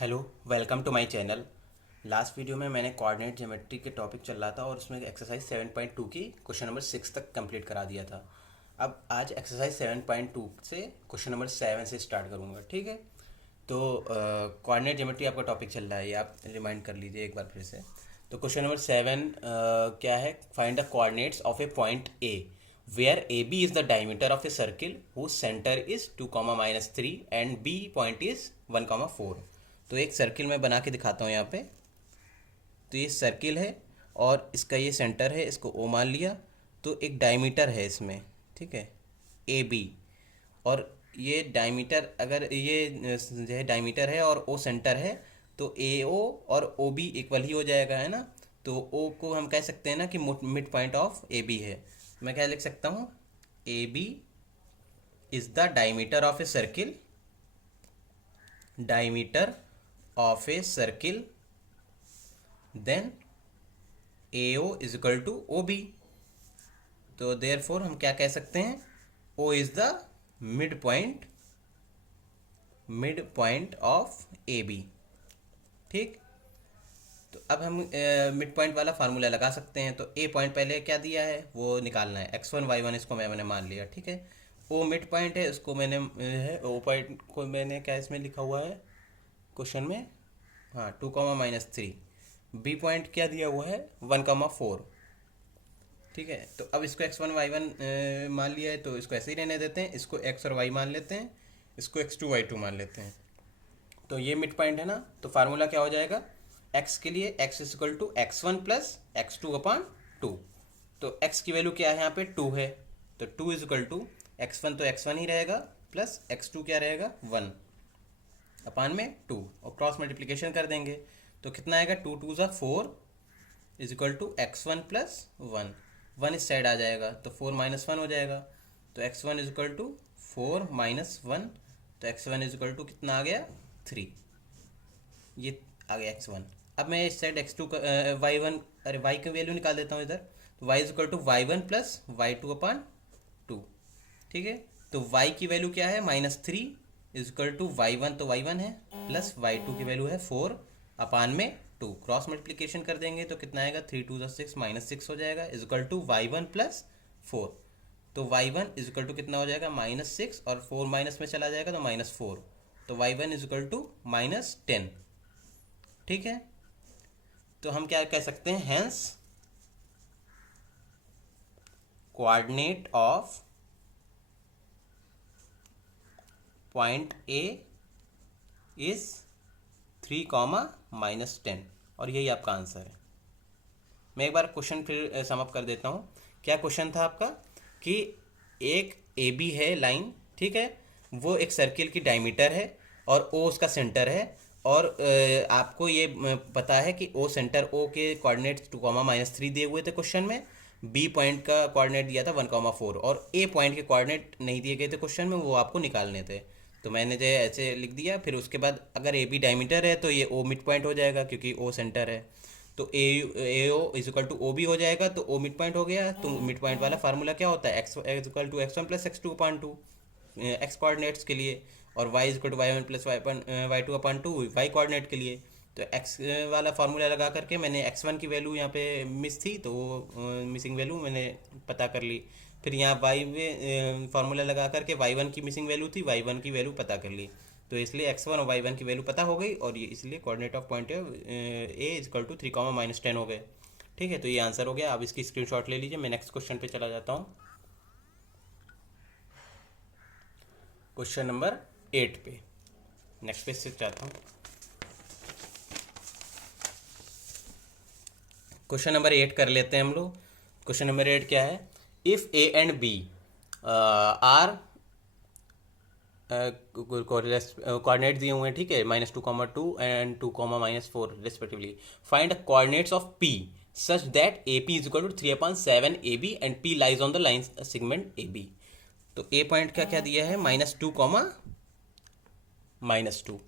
Hello, welcome to my channel. Last video में मैंने coordinate geometry के टॉपिक चल रहा था और उसमें एक्सरसाइज 7.2 की क्वेश्चन नंबर 6 तक कंप्लीट करा दिया था। अब आज एक्सरसाइज 7.2 से क्वेश्चन नंबर 7 से स्टार्ट करूँगा, ठीक है। तो कोऑर्डिनेट ज्योमेट्री आपका टॉपिक चल रहा है, ये आप रिमाइंड कर लीजिए एक बार फिर से। तो क्वेश्चन नंबर 7 क्या है? Find the coordinates of A point A where AB is the diameter of a circle whose center is 2, -3 and B point is 1, 4। तो एक सर्किल मैं बना के दिखाता हूँ यहाँ पे। तो ये सर्किल है और इसका ये सेंटर है, इसको ओ मान लिया। तो एक डायमीटर है इसमें, ठीक है, ए बी। और ये डायमीटर, अगर ये जो है डायमीटर है और ओ सेंटर है, तो ए ओ और ओ बी इक्वल ही हो जाएगा, है ना। तो ओ को हम कह सकते हैं ना कि mid point of A B है। मैं क्या लिख सकता हूँ? A B is the diameter of a circle, diameter of a circle, then AO is equal to OB। तो therefore हम क्या कह सकते हैं? O is the mid point of AB। ठीक। तो अब हम मिड पॉइंट वाला फार्मूला लगा सकते हैं। तो ए पॉइंट पहले क्या दिया है वो निकालना है, x1 y1, इसको मैंने मान लिया, ठीक है। ओ मिड पॉइंट है, उसको मैंने ओ पॉइंट को मैंने क्या इसमें लिखा हुआ है क्वेश्चन में? हाँ, 2, -3। बी पॉइंट क्या दिया हुआ है? 1, 4। ठीक है। तो अब इसको x1 y1 मान लिया है, तो इसको ऐसे ही रहने देते हैं। इसको x और y मान लेते हैं, इसको x2 y2 मान लेते हैं। तो ये मिड पॉइंट है ना। तो फार्मूला क्या हो जाएगा? x के लिए x is equal to x1 plus x2/2। तो x की वैल्यू क्या है यहाँ पे? 2 है। तो 2 इज इक्वल टू x1, तो x1 ही रहेगा, प्लस x2 क्या रहेगा? 1 अपान में 2, और क्रॉस मल्टीप्लिकेशन कर देंगे तो कितना आएगा? 2 2 ज़ा 4 is equal to x1 plus 1। 1 इस साइड आ जाएगा तो 4 -1 हो जाएगा। तो x1 इज इक्वल टू 4 -1। तो x1 इज इक्वल टू कितना आ गया? 3। ये आ गया x1। अब मैं इस साइड x2 का y1, अरे y की वैल्यू निकाल देता हूँ इधर। तो y is equal to y1 plus y2/2। ठीक है। तो y की वैल्यू क्या है? -3 इज इक्वल टू y1, तो y1 है, प्लस y2 की वैल्यू है 4 अपान में 2। क्रॉस मल्टीप्लिकेशन कर देंगे तो कितना आएगा? 3 2 6 -6 हो जाएगा, is equal to y1 plus 4। तो y1 इज इक्वल टू कितना हो जाएगा? -6, और 4 माइनस में चला जाएगा तो -4। तो y1 इज इक्वल टू -10। ठीक है। तो हम क्या कह सकते हैं? Hence coordinate of point A is 3, -10। और यही आपका आंसर है। मैं एक बार क्वेश्चन फिर समअप कर देता हूँ। क्या क्वेश्चन था आपका? कि एक ए बी है लाइन, ठीक है, वो एक सर्किल की डायमीटर है और ओ उसका सेंटर है। और आपको ये पता है कि ओ सेंटर, ओ के कोऑर्डिनेट्स 2, -3 दिए हुए थे क्वेश्चन में। बी पॉइंट का कोऑर्डिनेट दिया था 1, 4, और ए पॉइंट के कोऑर्डिनेट नहीं दिए गए थे क्वेश्चन में, वो आपको निकालने थे। तो मैंने जो ऐसे लिख दिया। फिर उसके बाद अगर ए बी डायमीटर है तो ये ओ मिड पॉइंट हो जाएगा, क्योंकि ओ सेंटर है। तो A O is equal to O B हो जाएगा, तो ओ मिड पॉइंट हो गया। तो मिड पॉइंट वाला फार्मूला क्या होता है? X is equal to x1 plus x2/2 x coordinates के लिए, और y is equal to y1 plus y2/2 y coordinate के लिए। तो x वाला फार्मूला लगा करके मैंने x1 की वैल्यू यहाँ पे मिस थी, तो वो मिसिंग वैल्यू मैंने पता कर ली। फिर यहाँ y में फार्मूला लगा करके y1 की मिसिंग वैल्यू थी, y1 की वैल्यू पता कर ली। तो इसलिए x1 और y1 की वैल्यू पता हो गई, और ये इसलिए coordinate of point A is equal to 3, -10 हो गए। ठीक है। तो ये आंसर हो गया। अब इसकी स्क्रीनशॉट ले लीजिए। मैं नेक्स्ट क्वेश्चन पे चला जाता हूँ, क्वेश्चन नंबर 8 पे। नेक्स्ट पेज से चाहता हूँ। क्वेश्चन नंबर 8 कर लेते हैं हम लोग। क्वेश्चन नंबर 8 क्या है? If A and B are coordinate दिए हुए हैं, ठीक है, -2, 2 and 2, -4 respectively. Find coordinates of P such that A P is equal to 3/7 A B and P lies on the line segment A B. तो a point का क्या दिया है? -2, -2।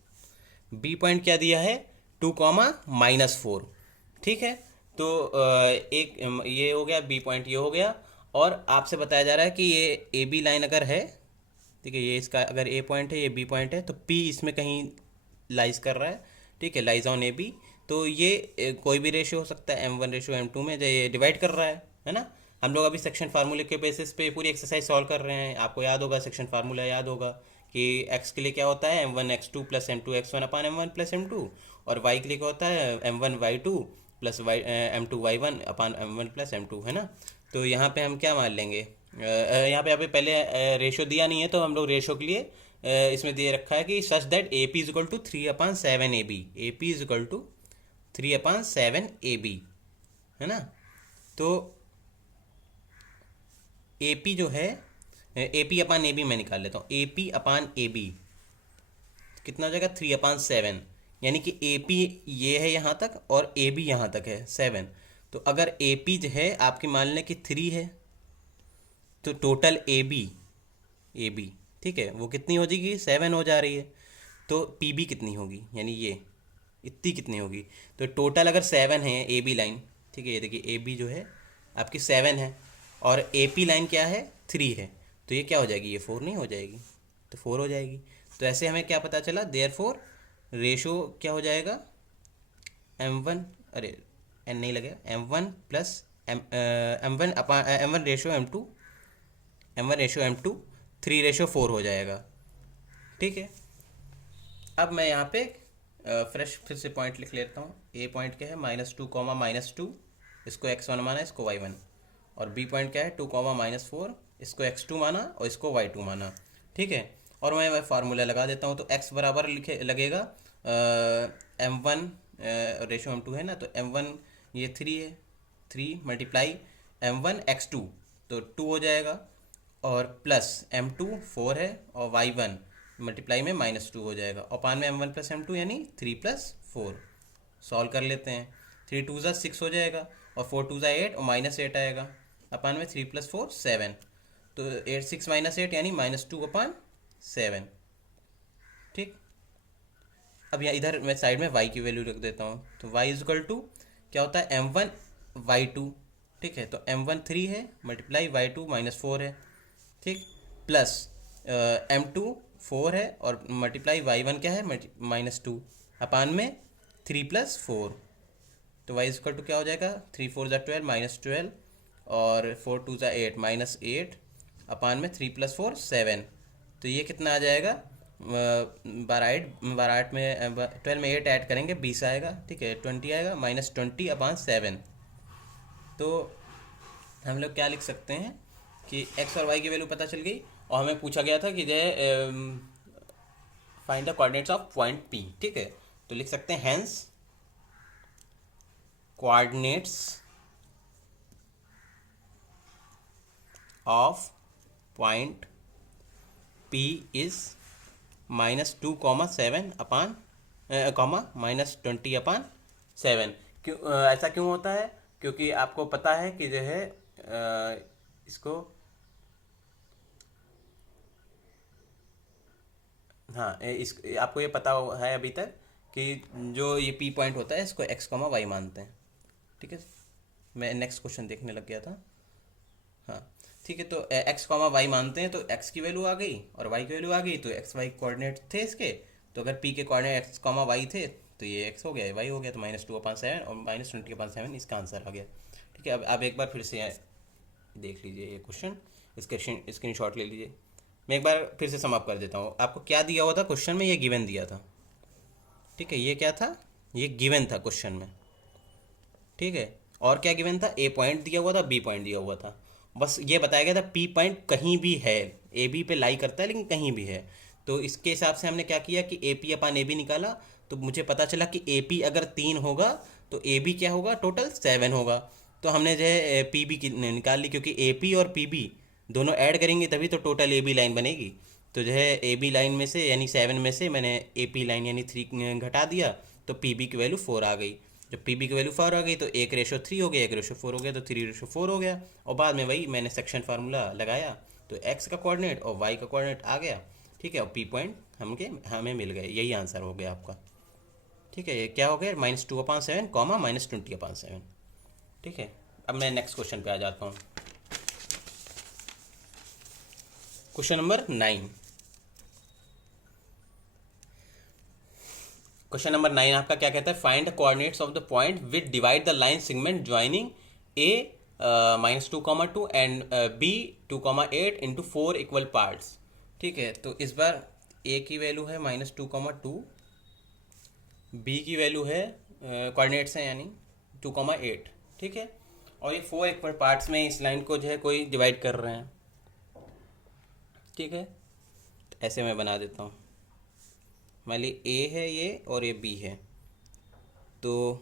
बी पॉइंट क्या दिया है? 2, -4। ठीक है। तो एक ये हो गया, बी पॉइंट ये हो गया। और आपसे बताया जा रहा है कि ये ए बी लाइन अगर है, ठीक है, ये इसका अगर ए पॉइंट है, ये बी पॉइंट है, तो पी इसमें कहीं लाइज कर रहा है। ठीक है, लाइज ऑन ए बी। तो ये कोई भी रेशियो हो सकता है, M1:M2 में जो ये डिवाइड कर रहा है ना। हम लोग अभी सेक्शन फार्मूले के बेसिस पे पूरी एक्सरसाइज सॉल्व कर रहे हैं। आपको याद होगा, सेक्शन फार्मूला याद होगा कि x के लिए क्या होता है, M1x2 plus M2x1/M1 plus M2, और y के लिए क्या होता है, M1y2 प्लस M2y1 अपान M1 प्लस M2, है ना। तो यहाँ पे हम क्या मान लेंगे, यहाँ पे पहले रेशो दिया नहीं है, तो हम लोग रेशो के लिए इसमें दे रखा है कि such that A P is equal to 3/7 A B, A P is equal to 3/7 A B, है ना। तो ए पी जो है, A P upon A B मैं निकाल लेता हूँ। A P upon A B कितना हो जाएगा, 3/7, यानी कि ए पी ये है यहाँ तक और ए बी यहाँ तक है 7। तो अगर ए पी जो है आपकी मान लें कि 3 है, तो टोटल ए बी ठीक है वो कितनी हो जाएगी, 7 हो जा रही है। तो पी बी कितनी होगी, यानी ये इतनी कितनी होगी। तो टोटल अगर 7 है ए बी लाइन, ठीक है, ये देखिए ए बी जो है आपकी 7 है और ए पी लाइन क्या है, 3 है। तो ये क्या हो जाएगी, ये 4 नहीं हो जाएगी, तो 4 हो जाएगी। तो ऐसे हमें क्या पता चला, देयरफॉर रेशो क्या हो जाएगा, M1, अरे एन नहीं लगेगा, M1 plus M1 upon M1 ratio M2, M1 ratio M2 3/4 हो जाएगा। ठीक है, अब मैं यहाँ पे फ्रेश फिर से पॉइंट लिख लेता हूँ। ए पॉइंट क्या है, -2, इसको x1 माना, इसको y1। और बी पॉइंट क्या है, 2, इसको x2 माना और इसको y2 माना। ठीक है, और मैं फार्मूला लगा देता हूँ। तो x बराबर लगेगा M1 रेशो M2 है ना, तो M1 ये 3 है, 3 मल्टीप्लाई M1x2 तो 2 हो जाएगा, और प्लस M2 4 है और y1 मल्टीप्लाई में -2 हो जाएगा, और पान में M1 प्लस M2 यानी 3 + 4। सॉल्व कर लेते हैं, 3 2 ज़ा 6 हो जाएगा और 4 2 ज़ा 8 और -8 आएगा, अपान में 3 + 4 7। तो 8 6 -8 यानी -2/7। ठीक, अब यहाँ इधर मैं साइड में y की वैल्यू रख देता हूँ। तो y इज इक्वल टू क्या होता है, M1y2। ठीक है, तो M1 3 है मल्टीप्लाई y2 -4 है, ठीक, प्लस M2 4 है और मल्टीप्लाई y1 क्या है, -2 अपान में 3 + 4। तो y इक्वल टू क्या हो जाएगा, 3 4 ज़ा 12 -12 और 4 2 ज़ा 8 -8 अपान में 3 + 4 7। तो ये कितना आ जाएगा, 12 में 12 में 8 ऐड करेंगे 20 आएगा। ठीक है, 20 आएगा, -20/7। तो हम लोग क्या लिख सकते हैं कि x और y की वैल्यू पता चल गई, और हमें पूछा गया था कि जो find the coordinates of point P। ठीक है, तो लिख सकते हैं hence coordinates of point P is -2, 7 अपान -20/7। क्यों ऐसा क्यों होता है, क्योंकि आपको पता है कि जो है इसको, हाँ इस आपको ये पता है अभी तक कि जो ये P पॉइंट होता है इसको x, y मानते हैं। ठीक है, मैं नेक्स्ट क्वेश्चन देखने लग गया था। हाँ ठीक है, तो x, y मानते हैं, तो x की वैल्यू आ गई और y की वैल्यू आ गई। तो x y कोऑर्डिनेट थे इसके, तो अगर P के कोऑर्डिनेट x, y थे तो ये x हो गया, y हो गया, तो -2/7 और -20/7 इसका आंसर आ गया। ठीक है, अब आप एक बार फिर से देख लीजिए ये क्वेश्चन, इसके स्क्रीनशॉट ले लीजिए। मैं एक बार फिर से समाप्त कर देता हूँ। आपको क्या दिया हुआ था क्वेश्चन में, ये गिवन दिया था। ठीक है, ये क्या था, ये गिवन था क्वेश्चन में। ठीक है, और क्या गिवन था, ए पॉइंट दिया हुआ था, बी पॉइंट दिया हुआ था। बस ये बताया गया था पी पॉइंट कहीं भी है, ए बी पे लाई करता है लेकिन कहीं भी है। तो इसके हिसाब से हमने क्या किया कि A P upon A B निकाला। तो मुझे पता चला कि ए पी अगर 3 होगा तो ए बी क्या होगा, टोटल 7 होगा। तो हमने जो है पी बी निकाल ली, क्योंकि ए पी और पी बी दोनों ऐड करेंगे तभी तो टोटल ए बी लाइन बनेगी। तो जो है ए बी लाइन में से यानी 7 में से मैंने ए पी लाइन यानी 3 घटा दिया, तो पी बी की वैल्यू 4 आ गई। जब पी बी की वैल्यू 4 आ गई तो 1:3 हो गया, 1:4 हो गया, तो 3:4 हो गया। और बाद में वही मैंने सेक्शन फार्मूला लगाया, तो x का कोऑर्डिनेट और y का कोऑर्डिनेट आ गया। ठीक है, और पी पॉइंट हमें मिल गए, यही आंसर हो गया आपका। ठीक है, ये क्या हो गया, -2/7 -20/7। ठीक है, अब मैं नेक्स्ट क्वेश्चन पे आ जाता हूँ। Question number 9। क्वेश्चन नंबर 9 आपका क्या कहता है, find the coordinates of the point which divide the line segment joining A -2,2 and B 2,8 into 4 equal parts. ठीक है, तो इस बार ए की वैल्यू है -2,2, बी की वैल्यू है कोऑर्डिनेट्स हैं यानी 2,8। ठीक है, और ये 4 इक्वल पार्ट्स में इस लाइन को जो है कोई डिवाइड कर रहे हैं। ठीक है, तो ऐसे मैं बना देता हूँ। मान ली ए है ये और ये बी है, तो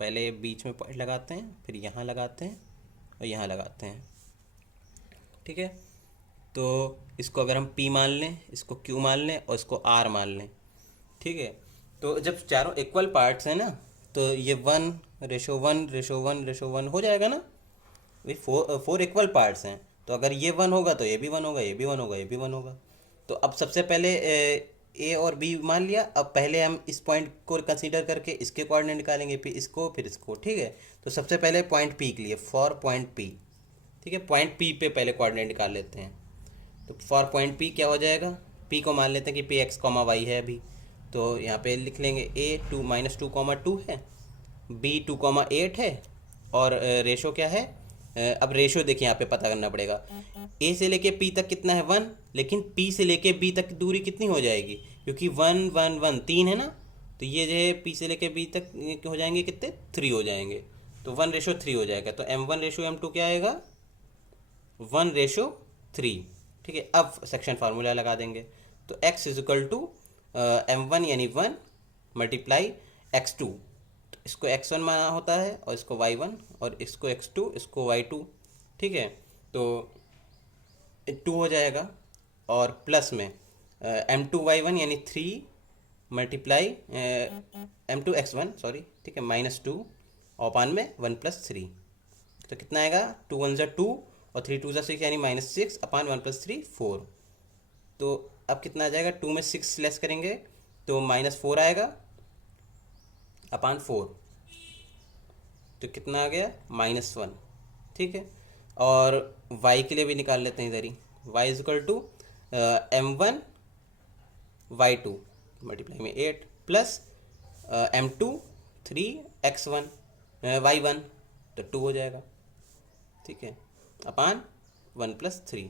पहले बीच में पॉइंट लगाते हैं, फिर यहाँ लगाते हैं और यहाँ लगाते हैं। ठीक है, तो इसको अगर हम P मान लें, इसको Q मान लें और इसको R मान लें। ठीक है, तो जब चारों इक्वल पार्ट्स हैं ना, तो ये 1:1:1:1 हो जाएगा ना। वही फोर इक्वल पार्ट्स हैं, तो अगर ये 1 होगा तो ये भी 1 होगा, ये भी 1 होगा, ये भी 1 होगा। तो अब सबसे पहले ए और बी मान लिया। अब पहले हम इस पॉइंट को कंसीडर करके इसके कोऑर्डिनेट निकालेंगे, फिर इसको, फिर इसको। ठीक है, तो सबसे पहले पॉइंट पी के लिए फॉर पॉइंट पी। ठीक है, पॉइंट पी पे पहले कोऑर्डिनेट निकाल लेते हैं। तो फॉर पॉइंट पी क्या हो जाएगा, पी को मान लेते हैं कि पी एक्स कॉमा वाई है अभी, तो यहाँ पे लिख लेंगे ए -2,2 है, बी 2,8 है, और रेशो क्या है। अब रेशो देखिए यहाँ पे पता करना पड़ेगा। ए से लेके पी तक कितना है 1, लेकिन पी से लेके बी तक दूरी कितनी हो जाएगी, क्योंकि 1 1 1 3 है ना, तो ये जो है पी से लेके बी तक हो जाएंगे कितने, 3 हो जाएंगे। तो 1:3 हो जाएगा। तो M1:M2 क्या आएगा, 1:3। ठीक है, अब सेक्शन फार्मूला लगा देंगे। तो x M1 यानी 1 मल्टीप्लाई x2, तो इसको x1 माना होता है और इसको y1, और इसको x2, इसको y2। ठीक है, तो 2 हो जाएगा, और प्लस में M2y1 यानी 3 मल्टीप्लाई M2x1 सॉरी। ठीक है, -2 और पान में 1+3, तो कितना आएगा, 2 1 2 और 3 2 6 यानी -6 अपान 1+3 4। तो अब कितना आ जाएगा, 2 में 6 लेस करेंगे तो -4 आएगा अपान 4, तो कितना आ गया, -1। ठीक है, और y के लिए भी निकाल लेते हैं इधर ही। y M1 y2 मल्टीप्लाई में 8 प्लस M2 3x1 y1, तो 2 हो जाएगा। ठीक है, अपान 1+3,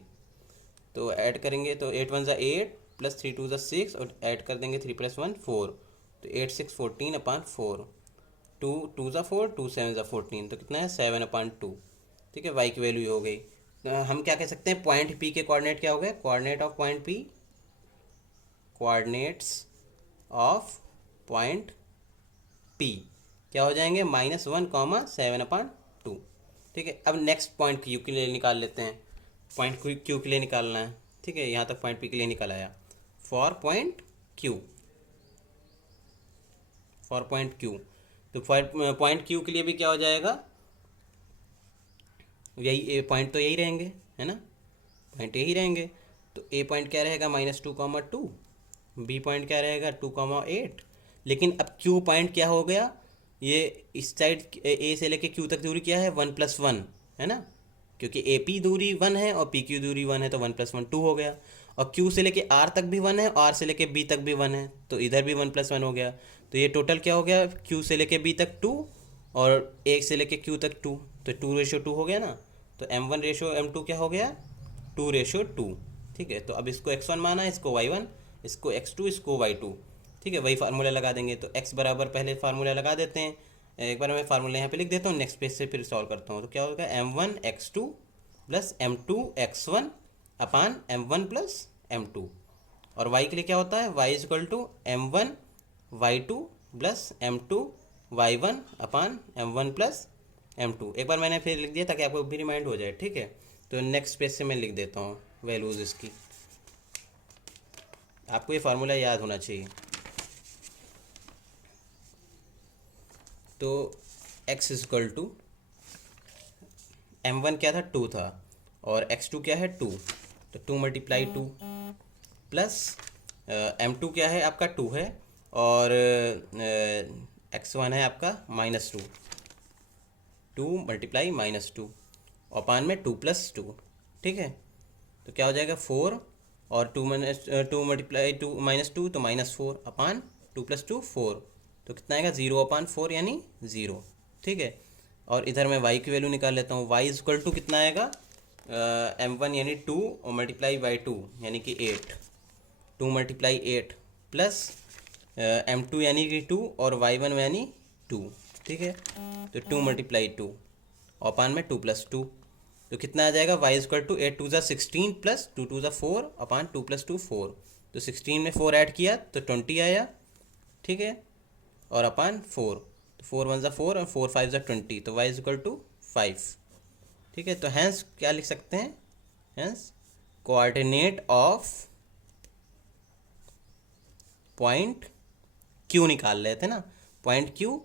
तो ऐड करेंगे तो 8 1 8 प्लस 3 2 6, और ऐड कर देंगे 3 + 1 4, तो 8 6 14 अपान 4, 2 2 4 2 7 14, तो कितना है 7/2। ठीक है, y की वैल्यू हो गई। हम क्या कह सकते हैं, पॉइंट P के कोऑर्डिनेट क्या हो गए, coordinate of point P, coordinates of point P क्या हो जाएंगे, -1, 7/2। ठीक है, अब नेक्स्ट पॉइंट Q के लिए निकाल लेते हैं। पॉइंट Q के लिए निकालना है। ठीक है, यहाँ तक पॉइंट P के लिए निकल आया। For point Q, for point Q, तो पॉइंट Q के लिए भी क्या हो जाएगा, यही पॉइंट तो यही रहेंगे, है ना, पॉइंट यही रहेंगे। तो ए पॉइंट क्या रहेगा, -2,2, बी पॉइंट क्या रहेगा 2,8, लेकिन अब Q पॉइंट क्या हो गया, ये इस साइड ए से लेके Q तक दूरी क्या है, 1+1 है ना, क्योंकि ए पी दूरी 1 है और पी क्यू दूरी 1 है, तो 1+1 2 हो गया। और Q से लेके R तक भी 1 है और R से लेके B तक भी 1 है, तो इधर भी 1+1 हो गया। तो ये टोटल क्या हो गया, Q से लेके B तक 2 और A से लेके Q तक 2, तो 2:2 हो गया ना। तो M1:M2 क्या हो गया, 2:2। ठीक है, तो अब इसको x1 माना, इसको y1, इसको x2, इसको y2। ठीक है, वही फार्मूला लगा देंगे। तो x बराबर पहले फार्मूला लगा देते हैं, एक बार मैं फार्मूला यहाँ पे लिख देता हूँ, नेक्स्ट पेज से फिर सॉल्व करता हूँ। तो क्या होगा, M1x2 प्लस M2x1 अपान M1 प्लस M2, और y के लिए क्या होता है, y M1 y2 plus M2 y1 अपान M1 प्लस M2। एक बार मैंने फिर लिख दिया ताकि आपको भी रिमाइंड हो जाए। ठीक है, तो नेक्स्ट पेज से मैं लिख देता हूँ वैल्यूज़ इसकी, आपको ये फार्मूला याद होना चाहिए। तो x M1 क्या था, 2 था, और x2 क्या है 2, तो 2 × 2 प्लस M2 क्या है आपका 2 है, और x1 है आपका -2, 2 × -2 और पान में 2 + 2। ठीक है, तो क्या हो जाएगा 4, और 2 × 2 -2 तो -4 अपान 2 + 2 4, तो कितना आएगा 0/4 यानी 0। ठीक है, और इधर मैं y की वैल्यू निकाल लेता हूँ। y इज इक्वल टू कितना आएगा m1 यानी 2 और मल्टीप्लाई बाई 2 यानी कि 8, 2 मल्टीप्लाई 8 प्लस m2 यानी कि 2 और y1 यानी 2। ठीक है, तो 2 मल्टीप्लाई 2 अपान में 2 + 2, तो कितना आ जाएगा y इक्वल टू 8 2 ज़ा 16 प्लस 2 2 ज़ा 4 अपान 2 + 2 4। तो 16 में 4 ऐड किया तो 20 आया। ठीक है, और अपान 4, तो 4 1 ज़ा 4 और 4 5 ज़ा 20, तो y इज इक्वल टू 5। ठीक है, तो हैंस क्या लिख सकते हैं, hence coordinate of point Q निकाल रहे थे ना, पॉइंट Q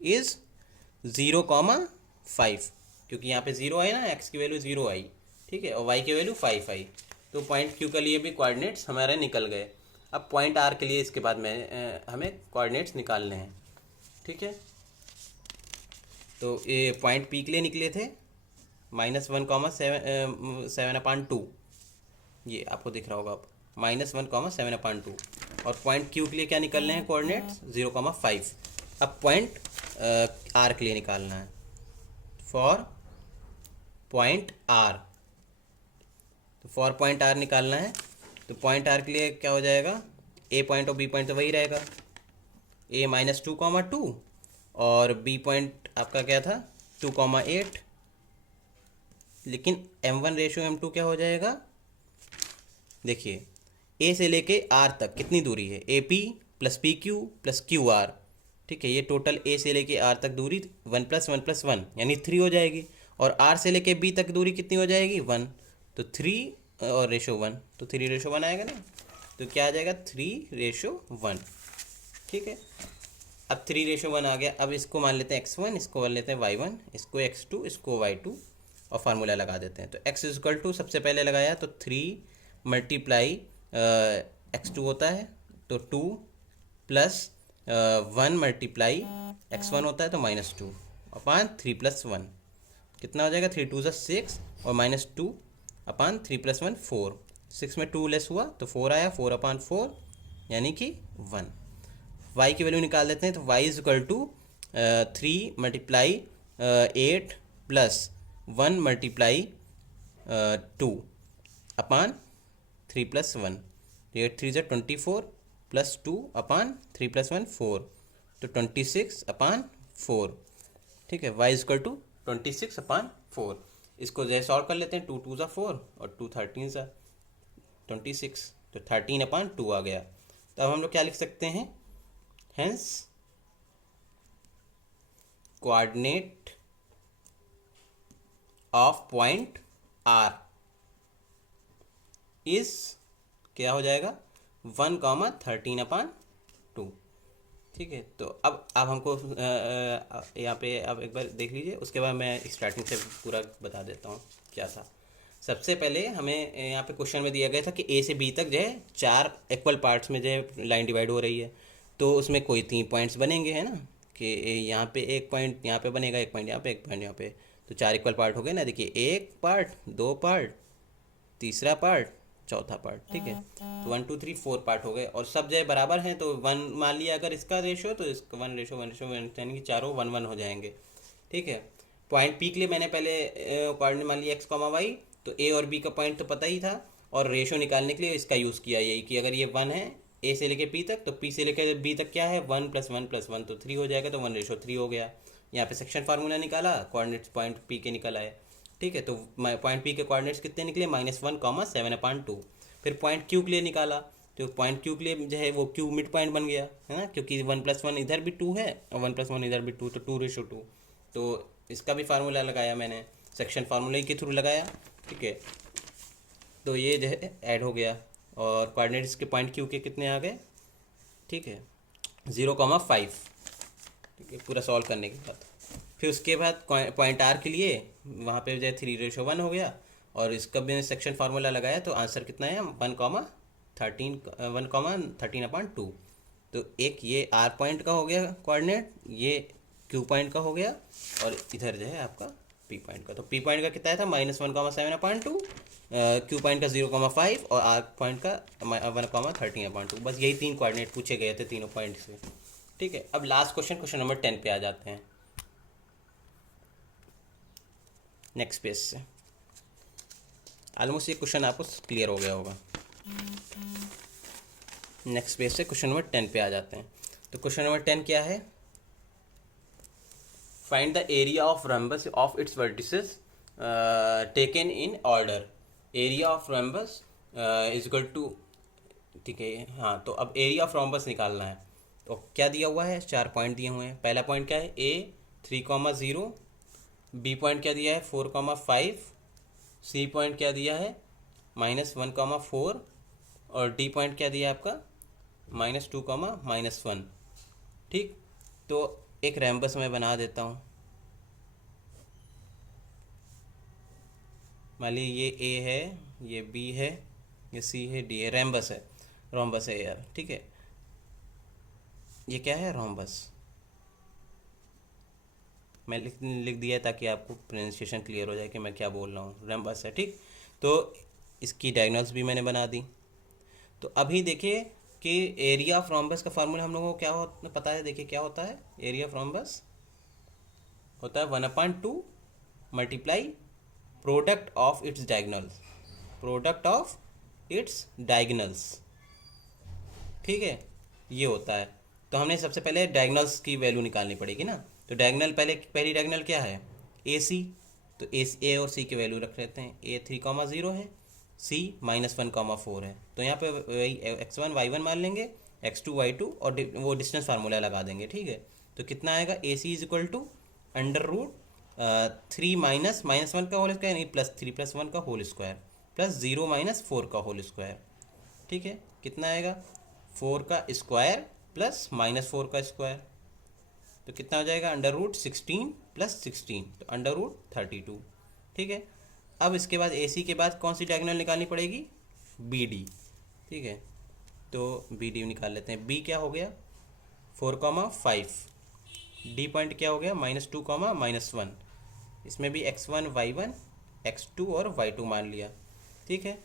इज 0,5, क्योंकि यहाँ पे 0 आई ना, x की वैल्यू 0 आई। ठीक है, और y की वैल्यू 5 आई, तो पॉइंट Q के लिए भी कोऑर्डिनेट्स हमारे निकल गए। अब पॉइंट R के लिए इसके बाद में हमें कोऑर्डिनेट्स निकालने हैं। ठीक है, तो ये पॉइंट P के लिए निकले थे -1,7/2, ये आपको दिख रहा होगा अब, -1,7/2। और पॉइंट Q के लिए क्या निकलने हैं कोऑर्डिनेट्स 0,5। अब पॉइंट R के लिए निकालना है, फॉर पॉइंट R, तो फॉर पॉइंट R निकालना है। तो पॉइंट R के लिए क्या हो जाएगा, A पॉइंट और B पॉइंट तो वही रहेगा, A -2,2 और B पॉइंट आपका क्या था 2,8, लेकिन m1/m2 क्या हो जाएगा, देखिए A से लेके R तक कितनी दूरी है, AP + PQ + QR। ठीक है, ये टोटल A से लेके R तक दूरी 1 + 1 + 1 यानी 3 हो जाएगी, और R से लेके B तक दूरी कितनी हो जाएगी 1, तो 3 और रेशो 1, तो 3:1 आएगा ना, तो क्या आ जाएगा 3:1। ठीक है, अब 3:1 आ गया। अब इसको मान लेते हैं x1, इसको मान लेते हैं y1, इसको x2, इसको y2, और फार्मूला लगा देते हैं। तो x इज इक्वल टू सबसे पहले लगाया तो 3 मल्टीप्लाई x2 होता है, तो 2 प्लस 1 मल्टीप्लाई x1 होता है तो -2 अपान 3 + 1, कितना हो जाएगा 3 2 ज़ा 6 और -2 अपान 3 + 1 4, 6 में 2 लेस हुआ तो 4 आया, 4/4 यानी कि 1। y की वैल्यू निकाल देते हैं, तो y is equal to 3 multiply 8 plus 1 multiply 2 upon 3 + 1, 8 3 ज़ा 24 प्लस 2 अपान 3 + 1 4, तो 26/4। ठीक है, y इज इक्वल टू 26/4। इसको जो सॉल्व कर लेते हैं, 2 2 ज़ा 4 और 2 13 ज़ा 26, तो 13/2 आ गया। तो अब हम लोग क्या लिख सकते हैं, hence coordinate of point R is क्या हो जाएगा 1,13/2। ठीक है, तो अब हमको यहाँ पे अब एक बार देख लीजिए, उसके बाद मैं स्टार्टिंग से पूरा बता देता हूँ क्या था। सबसे पहले हमें यहाँ पे क्वेश्चन में दिया गया था कि A से B तक जो है 4 इक्वल पार्ट्स में जो है लाइन डिवाइड हो रही है, तो उसमें कोई 3 पॉइंट्स बनेंगे, है ना, कि यहाँ पे एक पॉइंट यहाँ पे बनेगा, एक पॉइंट यहाँ पे, एक पॉइंट यहाँ पे, तो 4 इक्वल पार्ट हो गए ना। देखिए, एक पार्ट, 2 पार्ट, तीसरा पार्ट, चौथा पार्ट। ठीक है, तो 1 2 3 4 पार्ट हो गए, और सब जो है बराबर हैं, तो 1 मान लिया अगर इसका रेशो, तो इसका 1:1 यानी कि चारों 1 1 हो जाएंगे। ठीक है, पॉइंट P के लिए मैंने पहले कोऑर्डिनेट मान लिया x, y, तो A और B का पॉइंट तो पता ही था, और रेशो निकालने के लिए इसका यूज़ किया यही कि अगर ये 1 है A से लेके P तक, तो P से लेके B तक क्या है 1 + 1 + 1, तो 3 हो जाएगा, तो 1:3 हो गया। यहाँ पे सेक्शन फार्मूला निकाला, कोऑर्डिनेट्स पॉइंट P के निकल आए। ठीक है, तो पॉइंट P के कोऑर्डिनेट्स कितने निकले, -1,7/2। फिर पॉइंट Q के लिए निकाला, तो पॉइंट Q के लिए जो है वो Q मिड पॉइंट बन गया, है ना, क्योंकि 1 + 1 इधर भी 2 है और 1 + 1 इधर भी 2, तो 2:2। तो इसका भी फार्मूला लगाया मैंने, सेक्शन फार्मूले के थ्रू लगाया। ठीक है, तो ये जो है ऐड हो गया, और कोऑर्डिनेट्स के पॉइंट Q के कितने आ गए, ठीक है 0,5। ठीक है, पूरा सॉल्व करने के बाद फिर उसके बाद पॉइंट R के लिए वहाँ पे जो है 3:1 हो गया, और इसका भी सेक्शन फार्मूला लगाया, तो आंसर कितना है 1,13/2। तो एक ये R पॉइंट का हो गया कोऑर्डिनेट, ये Q पॉइंट का हो गया, और इधर जो है आपका P पॉइंट का। तो P पॉइंट का कितना था -1,7/2, Q पॉइंट का 0,5 और R पॉइंट का 1,13/2। बस यही 3 कोऑर्डिनेट पूछे गए थे तीनों पॉइंट से। ठीक है, अब लास्ट क्वेश्चन नंबर 10 पे आ जाते हैं नेक्स्ट पेज से। ऑलमोस्ट ये क्वेश्चन आपको क्लियर हो गया होगा। नेक्स्ट पेज से क्वेश्चन नंबर 10 पे आ जाते हैं। तो क्वेश्चन नंबर 10 क्या है? Find the area of rhombus of its vertices taken in order. Area of rhombus is equal to, ठीक है, हाँ, तो अब एरिया ऑफ रॉम्बस निकालना है। तो क्या दिया हुआ है? 4 पॉइंट दिए हुए हैं। पहला पॉइंट क्या है? ए 3,0। बी पॉइंट क्या दिया है? 4,5। सी पॉइंट क्या दिया है? -1,4। और डी पॉइंट क्या दिया है आपका? -2, -1। ठीक, तो एक रैम्बस मैं बना देता हूँ। मान लीजिए ये ए है, ये बी है, ये सी है, डी है, रैम्बस है, रोम्बस है यार, ठीक है। ये क्या है? रोम्बस। मैं लिख दिया ताकि आपको प्रोनाउंसिएशन क्लियर हो जाए कि मैं क्या बोल रहा हूँ। रैम्बस है, ठीक। तो इसकी डायगोनल्स भी मैंने बना दी। तो अभी देखिए कि एरिया ऑफ रोम्बस का फार्मूला हम लोगों को क्या पता है। देखिए क्या होता है? एरिया ऑफ रोम्बस होता है 1/2 multiply product of its diagonals, product of its diagonals, ठीक है, ये होता है। तो हमने सबसे पहले डायगोनल्स की वैल्यू निकालनी पड़ेगी ना। तो डायगोनल पहली डायगोनल क्या है? ए सी। तो ए और सी की वैल्यू रख लेते हैं। ए 3,0 है, सी -1,4 है। तो यहाँ पे वही x1 y1 मान लेंगे, x2 y2, और वो डिस्टेंस फार्मूला लगा देंगे, ठीक है। तो कितना आएगा? ए सी इज इक्वल टू √3 -1 का होल स्क्वायर, यानी +3 + 1 का होल स्क्वायर, प्लस 0 -4 का होल स्क्वायर, ठीक है। कितना आएगा? 4 का स्क्वायर प्लस -4 का स्क्वायर, तो कितना हो जाएगा? √16 + 16, तो √32, ठीक है। अब इसके बाद AC के बाद कौन सी डायगोनल निकालनी पड़ेगी? BD, ठीक है। तो BD निकाल लेते हैं। B क्या हो गया? 4,5। D पॉइंट क्या हो गया? -2, -1। इसमें भी x1 y1 x2 और y2 मान लिया, ठीक है।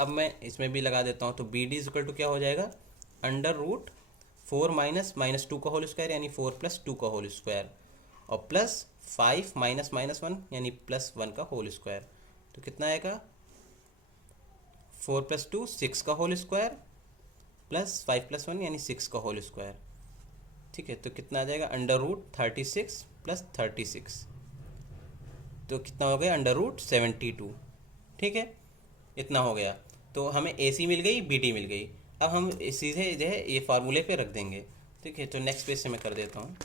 अब मैं इसमें भी लगा देता हूँ। तो BD इज इक्वल टू क्या हो जाएगा? √4 -2 का होल स्क्वायर, यानी 4 + 2 का होल स्क्वायर, और प्लस 5 -1 यानी +1 का होल स्क्वायर। तो कितना आएगा? 4 + 2 6 का होल स्क्वायर, प्लस 5 + 1 यानी 6 का होल स्क्वायर, ठीक है। तो कितना आ जाएगा? √36 + 36, तो कितना हो गया? √72, ठीक है। इतना हो गया। तो हमें AC मिल गई, BD मिल गई। अब हम सीधे जो है ये फार्मूले पे रख देंगे, ठीक है। तो नेक्स्ट पेज से मैं कर देता हूँ।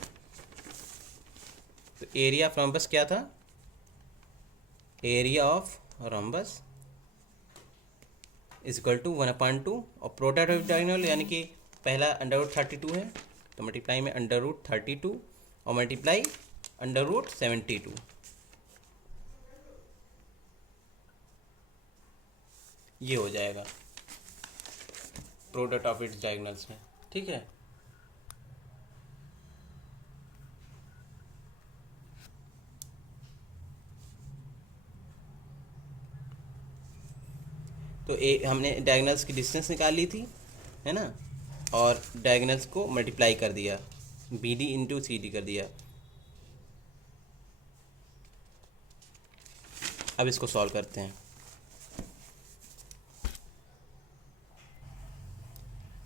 तो एरिया ऑफ रोम्बस क्या था? Area of rhombus is equal to 1/2, और प्रोडक्ट ऑफ डायगोनल यानी कि पहला √32 है, तो मल्टीप्लाई में √32 और मल्टीप्लाई √72, ये हो जाएगा प्रोडक्ट ऑफ इट्स डायगोनल्स में, ठीक है। तो हमने डायगोनल्स की डिस्टेंस निकाल ली थी, है ना, और डायगोनल्स को मल्टीप्लाई कर दिया, BD × CD कर दिया। अब इसको सॉल्व करते हैं।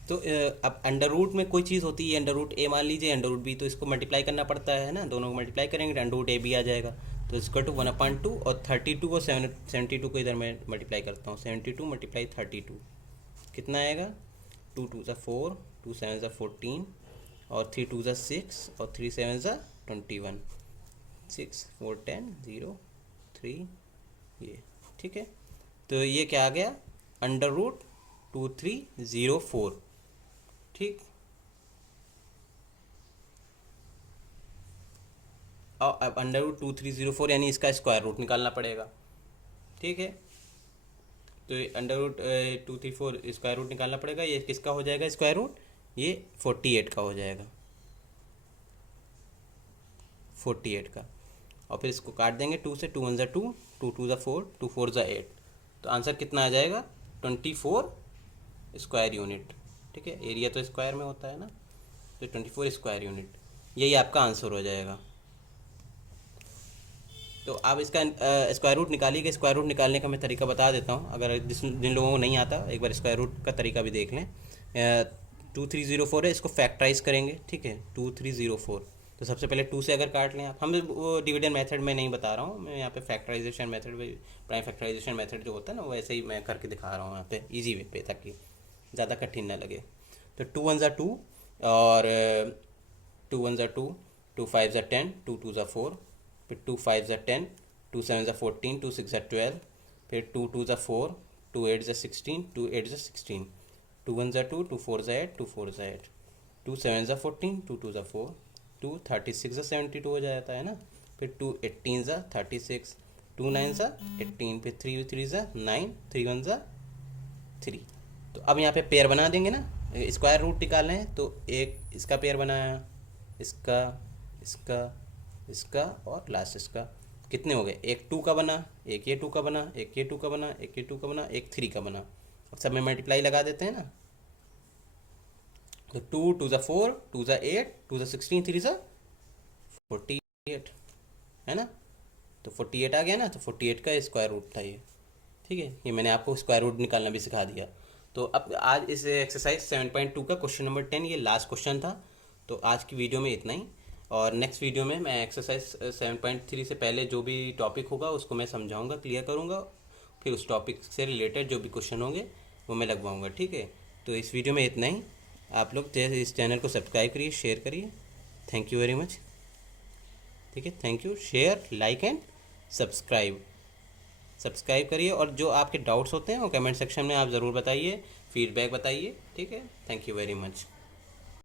तो अब अंडर रूट में कोई चीज़ होती है, √A मान लीजिए, √B, तो इसको मल्टीप्लाई करना पड़ता है ना, दोनों को मल्टीप्लाई करेंगे तो √AB आ जाएगा। तो इसका टू 1/2, और 32 और 72 को इधर मैं मल्टीप्लाई करता हूँ। 72 × 32 कितना आएगा? 2 × 2 = 4, 2 × 7 = 14, और 3 × 2 = 6, और 3 × 7 = 21, 6 4 10 0 3, ये, ठीक है। तो ये क्या आ गया? √2304, ठीक। और अब √2304 यानी इसका स्क्वायर रूट निकालना पड़ेगा, ठीक है। तो √234 स्क्वायर रूट निकालना पड़ेगा। ये किसका हो जाएगा स्क्वायर रूट? ये 48 का हो जाएगा, 48 का। और फिर इसको काट देंगे 2 से, 2 × 1 = 2, 2 × 2 = 4, 2 × 4 = 8। तो आंसर कितना आ जाएगा? 24 स्क्वायर यूनिट, ठीक है। एरिया तो स्क्वायर में होता है ना। तो 24 स्क्वायर यूनिट, यही आपका आंसर हो जाएगा। तो आप इसका स्क्वायर रूट निकालिएगा। स्क्वायर रूट निकालने का मैं तरीका बता देता हूँ, अगर जिन लोगों को नहीं आता एक बार स्क्वायर रूट का तरीका भी देख लें। 2304 है, इसको फैक्टराइज करेंगे, ठीक है, 2304। तो सबसे पहले 2 से अगर काट लें आप, हम वो डिविजन मेथड में नहीं बता रहा हूँ मैं, यहाँ पे factorisation method, prime factorisation method जो होता है ना, वो ऐसे ही मैं करके दिखा रहा हूँ यहाँ पे ईजी वे पे, ताकि ज़्यादा कठिन ना लगे। तो 2 1 2 और 2 1 2, 2 5 10, 2 2 4, फिर 2 5 10, 2 7 14, 2 6 12, फिर 2 2 4, 2 8 16, 2 8 16, 2 1 2, 2 4 8, 2 4 8, 2 7 14, 2 2 4, 2 36 72 हो जाता है ना, फिर 2 18 36, 2 9 18, फिर 3 3 9, 3 1 3। तो अब यहाँ पे पेयर बना देंगे ना, स्क्वायर रूट निकालना है, तो एक इसका पेयर बनाया, इसका, इसका, इसका और लास्ट इसका, कितने हो गए, एक 2 का बना, एक ये 2 का बना, एक ये 2 का बना, एक ये 2 का बना, एक 3 का बना। अब सब में मल्टीप्लाई लगा देते हैं ना, तो 2 2 4, 2 8, 2 16, 3 48, है ना। तो 48 आ गया ना, तो 48 का स्क्वायर रूट था ये, ठीक है। ये मैंने आपको स्क्वायर रूट निकालना भी सिखा दिया। तो अब आज इस एक्सरसाइज 7.2 का क्वेश्चन नंबर 10 ये लास्ट क्वेश्चन था। तो आज की वीडियो में इतना ही, और नेक्स्ट वीडियो में मैं एक्सरसाइज 7.3 से पहले जो भी टॉपिक होगा उसको मैं समझाऊंगा, क्लियर करूंगा, फिर उस टॉपिक से रिलेटेड जो भी क्वेश्चन होंगे वो मैं लगवाऊंगा, ठीक है। तो इस वीडियो में इतना ही। आप लोग इस चैनल को सब्सक्राइब करिए, शेयर करिए। थैंक यू वेरी मच, ठीक है। Thank you. Share, like and subscribe करिए, और जो आपके डाउट्स होते हैं वो कमेंट सेक्शन में आप ज़रूर बताइए, फीडबैक बताइए, ठीक है। Thank you very much.